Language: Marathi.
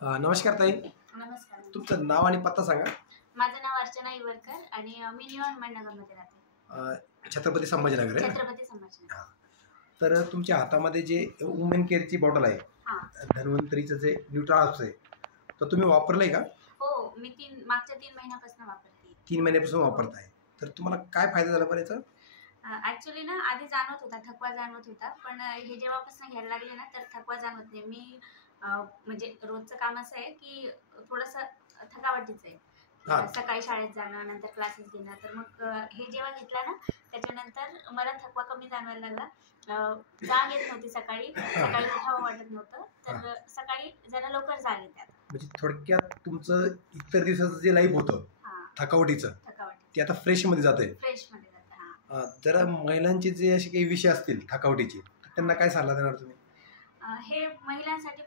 नमस्कार ताई. नमस्कार. तुमचं नाव आणि पत्ता सांगा. माझं नाव अर्चना इवरकर आणि मी न्यू अहमदनगरमध्ये राहते. छत्रपती संभाजीनगर आहे ना? छत्रपती संभाजीनगर. हां. तर तुमच्या हातामध्ये जे वुमेन केअरची बॉटल आहे, हां. धन्वंतरीचं जे न्यूट्राल्स आहे, तर तुम्ही वापरलंय का? हो, मी मागच्या 3 महिन्यापासून वापरते. 3 महिन्यापासून वापरताय. तर तुम्हाला काय फायदा झाला बरं याचा? ॲक्चुअली ना आधी जाणवत होता, थकवा जाणवत होता. पण हे जेव्हापासून घ्यायला लागले ना, तर थकवा जाणवत नाही. मी म्हणजे रोजचं काम असं आहे, की थोडंसं थकावटीचं आहे. हां. सकाळी शाळेत जाणं, नंतर क्लासेस घेणं. तर मग हे जेव्हा घेतलं ना, त्याच्यानंतर मला थकवा कमी जाणवायला लागला. जाग येत नव्हती सकाळी. सकाळी उठावं वाटत नव्हतं. तर सकाळी जरा लवकर जाग येते आता. म्हणजे थोडक्यात तुमचं इतर दिवसाचं जे लाईफ होतं हां, थकावटीचं, थकावटी. ते आता फ्रेशमध्ये जातंय. फ्रेशमध्ये जाते. हां. जरा महिलांचे जे असे काही विषय असतील थकावटीचे, तर त्यांना काय सल्ला देणार तुम्ही? हे महिलांसाठी